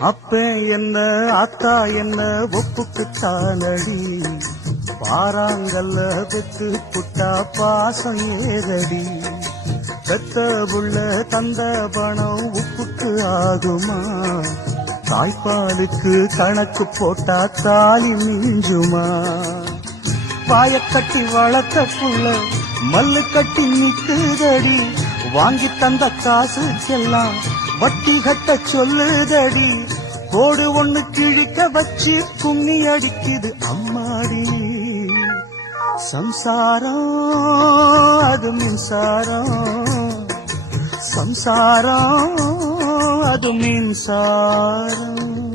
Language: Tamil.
அப்பே என்ன அத்தா என்ன ஒப்புக்கு தானடி பாறாங்கல்ல பெத்து புட்டா பாசம் ஏதடி பெத்த புள்ள தந்த பணம் உப்புக்கு ஆகுமா? தாய்ப்பாலுக்கு கணக்கு போட்டா தாலி மிஞ்சுமா? பாய கட்டி வளர்த்த புள்ள மல்லு கட்டி நிற்குதடி வாங்கி தந்த காசுக்கெல்லாம் வட்டி கட்ட சொல்லுதடி. கோடு ஒண்ணு கிழிக்க வச்சு கும்மி அடிக்குது அம்மாடி சம்சாரம் அது மின்சாரம். சம்சாரம் அது மின்சாரம்.